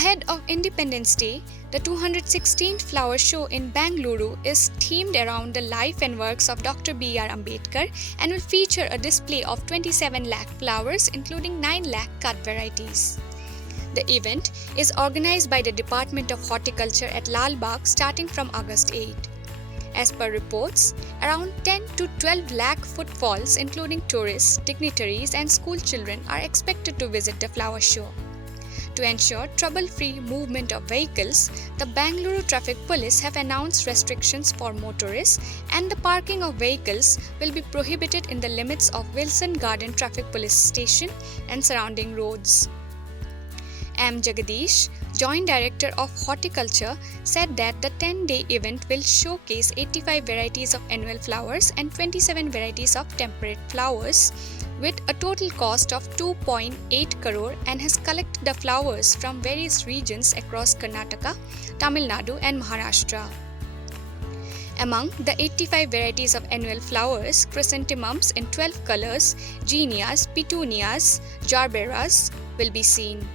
Ahead of Independence Day, the 216th Flower Show in Bengaluru is themed around the life and works of Dr. B.R. Ambedkar and will feature a display of 27 lakh flowers, including 9 lakh cut varieties. The event is organized by the Department of Horticulture at Lalbagh starting from August 8. As per reports, around 10 to 12 lakh footfalls, including tourists, dignitaries, and school children, are expected to visit the flower show. To ensure trouble-free movement of vehicles, the Bengaluru Traffic Police have announced restrictions for motorists, and the parking of vehicles will be prohibited in the limits of Wilson Garden Traffic Police Station and surrounding roads. M. Jagadish, Joint Director of Horticulture, said that the 10-day event will showcase 85 varieties of annual flowers and 27 varieties of temperate flowers, with a total cost of 2.8 crore, and has collected the flowers from various regions across Karnataka, Tamil Nadu and Maharashtra. Among the 85 varieties of annual flowers, chrysanthemums in 12 colors, zinnias, petunias, jarberas will be seen.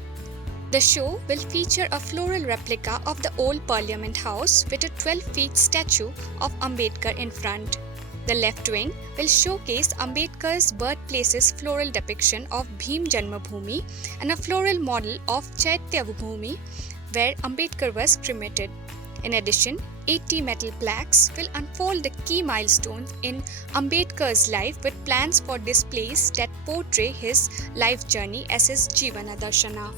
The show will feature a floral replica of the old Parliament House with a 12-feet statue of Ambedkar in front. The left wing will showcase Ambedkar's birthplace's floral depiction of Bhim Janmabhoomi and a floral model of Chaitya Bhoomi where Ambedkar was cremated. In addition, 80 metal plaques will unfold the key milestones in Ambedkar's life with plans for displays that portray his life journey as his Jivana Darshana.